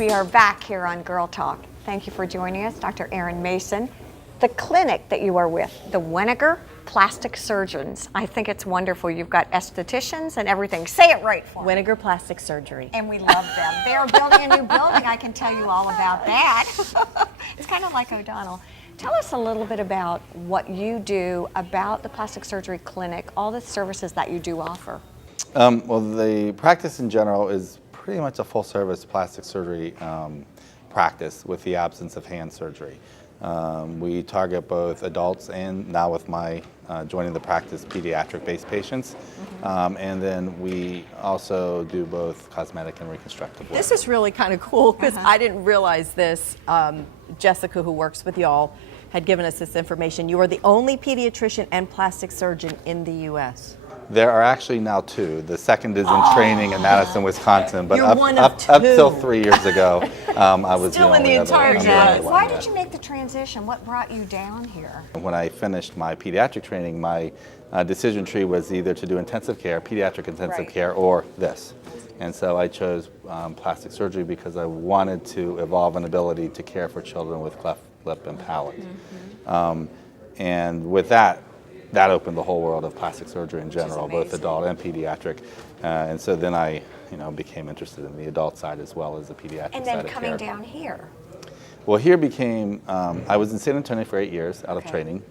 We are back here on Girl Talk. Thank you for joining us, Dr. Erin Mason. The clinic that you are with, the Weniger Plastic Surgeons. I think it's wonderful. You've got estheticians and everything. Say it right for me. Weniger Plastic Surgery. And we love them. They are building a new building. I can tell you all about that. It's kind of like O'Donnell. Tell us a little bit about what you do, about the plastic surgery clinic, all the services that you do offer. Well, the practice in general is pretty much a full-service plastic surgery practice with the absence of hand surgery. We target both adults and, now with my joining the practice, pediatric-based patients. And then we also do both cosmetic and reconstructive work. This is really kind of cool because I didn't realize this. Jessica, who works with y'all, had given us this information. You are the only pediatrician and plastic surgeon in the U.S. There are actually now two. The second is in training in Madison, Wisconsin, but You're up one of two. till 3 years ago, I was Still the in only the other. entire I'm the jazz. only one, Why yeah. did you make the transition? What brought you down here? When I finished my pediatric training, my decision tree was either to do intensive care, pediatric intensive care, or this. And so I chose plastic surgery because I wanted to evolve an ability to care for children with cleft lip and palate. And with that opened the whole world of plastic surgery in general, both adult and pediatric. And so then I, became interested in the adult side as well as the pediatric side of care. And then coming down here. Well, here became, I was in San Antonio for 8 years out of training,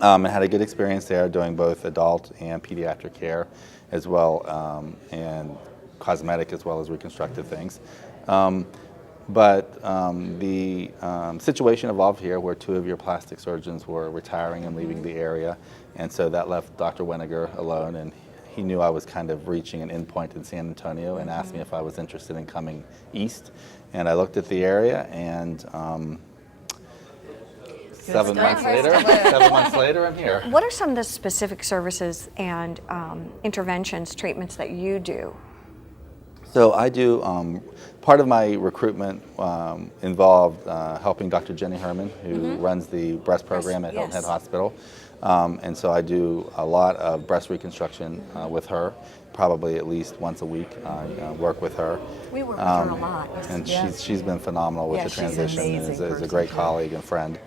and had a good experience there doing both adult and pediatric care as well, and cosmetic as well as reconstructive things. But the situation evolved here where two of your plastic surgeons were retiring and leaving the area, and so that left Dr. Weniger alone, and he knew I was kind of reaching an endpoint in San Antonio and asked me if I was interested in coming east. And I looked at the area, and 7 months later, I'm here. What are some of the specific services and interventions, treatments that you do? So I do, part of my recruitment involved helping Dr. Jenny Herman, who runs the breast program at Hilton Head Hospital. And so I do a lot of breast reconstruction with her, probably at least once a week. I work with her. We work with her a lot. And she's been phenomenal with the transition, and is a great colleague and friend.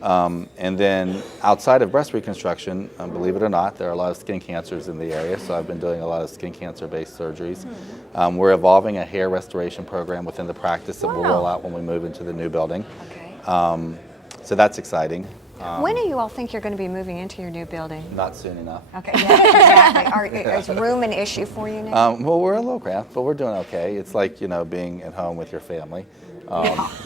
And then outside of breast reconstruction, believe it or not, there are a lot of skin cancers in the area, so I've been doing a lot of skin cancer-based surgeries. We're evolving a hair restoration program within the practice that will roll out when we move into the new building. So that's exciting. When do you all think you're going to be moving into your new building? Not soon enough. Okay, exactly. Is room an issue for you now? Well, we're a little cramped, but we're doing okay. It's like, being at home with your family.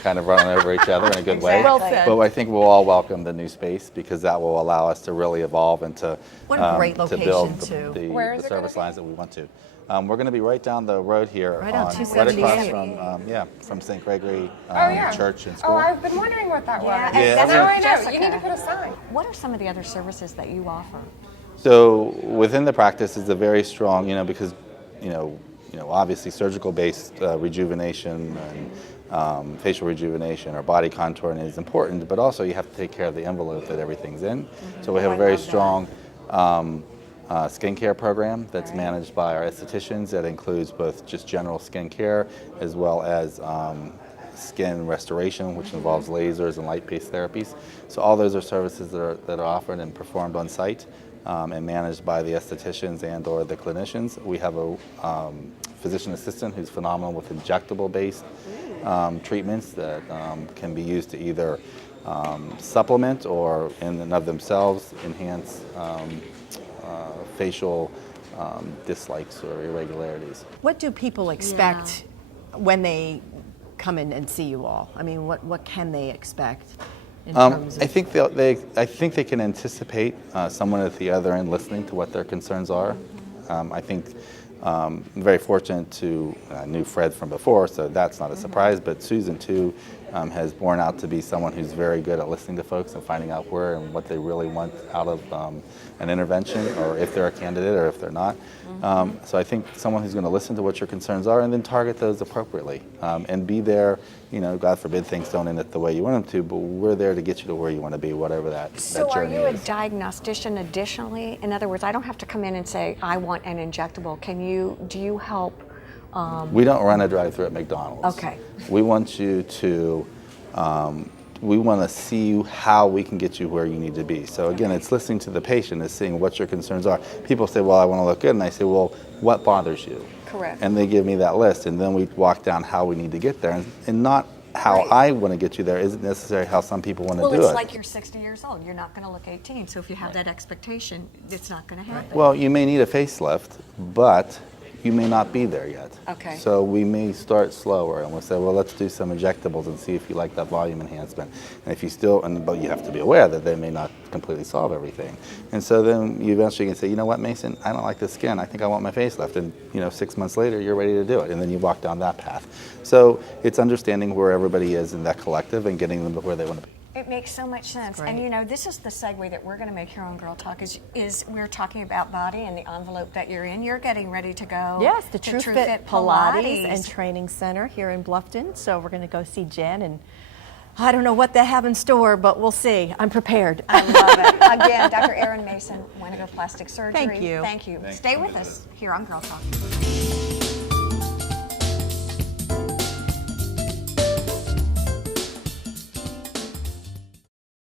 Kind of running over each other in a good way. Well said. But I think we'll all welcome the new space because that will allow us to really evolve and to, What a great to location, build too. the service lines that we want to. We're going to be right down the road here, Right on right 278. across from St. Gregory yeah. Church and School. Oh, I've been wondering what that was. Yeah. Now I know. Jessica. You need to put a sign. What are some of the other services that you offer? So within the practice is a very strong, because, obviously surgical-based rejuvenation and facial rejuvenation or body contouring is important, but also you have to take care of the envelope that everything's in. So we have a very strong skincare program that's managed by our estheticians that includes both just general skin care as well as skin restoration, which involves lasers and light-based therapies. So all those are services that are offered and performed on site and managed by the estheticians and or the clinicians. We have a physician assistant who's phenomenal with injectable-based treatments that can be used to either supplement or in and of themselves enhance facial dislikes or irregularities. What do people expect when they come in and see you all? I mean, what can they expect in terms of? I think they can anticipate someone at the other end listening to what their concerns are. I think I'm very fortunate to knew Fred from before, so that's not a surprise. But Susan too has borne out to be someone who's very good at listening to folks and finding out where and what they really want out of an intervention, or if they're a candidate or if they're not. So I think someone who's going to listen to what your concerns are and then target those appropriately and be there. God forbid things don't end up the way you want them to, but we're there to get you to where you want to be, whatever that journey is. So are you a diagnostician additionally? In other words, I don't have to come in and say, I want an injectable. Do you help We don't run a drive-through at McDonald's. Okay. We want you to, we want to see how we can get you where you need to be. So again, it's listening to the patient, is seeing what your concerns are. People say, well, I want to look good. And I say, well, what bothers you? Correct. And they give me that list. And then we walk down how we need to get there. And not how Right. I want to get you there isn't necessarily how some people want to Well, do it's it. like you're 60 years old. You're not going to look 18. So if you have that expectation, it's not going to happen. Well, you may need a facelift, but you may not be there yet. Okay. So we may start slower, and we'll say, well, let's do some injectables and see if you like that volume enhancement. And if you still, but you have to be aware that they may not completely solve everything. And so then you eventually can say, you know what, Mason, I don't like the skin. I think I want my facelift. And 6 months later, you're ready to do it. And then you walk down that path. So it's understanding where everybody is in that collective and getting them to where they want to be. It makes so much sense. great. And this is the segue that we're going to make here on Girl Talk is we're talking about body and the envelope that you're in. You're getting ready to go Yes, the to TrueFit Pilates and Training Center here in Bluffton. So we're going to go see Jen, and I don't know what they have in store, but we'll see. I'm prepared. I love it. Again, Dr. Erin Mason, Weniger Plastic Surgery. Thank you. Thank you. Thanks Stay for with coming. us here on Girl Talk.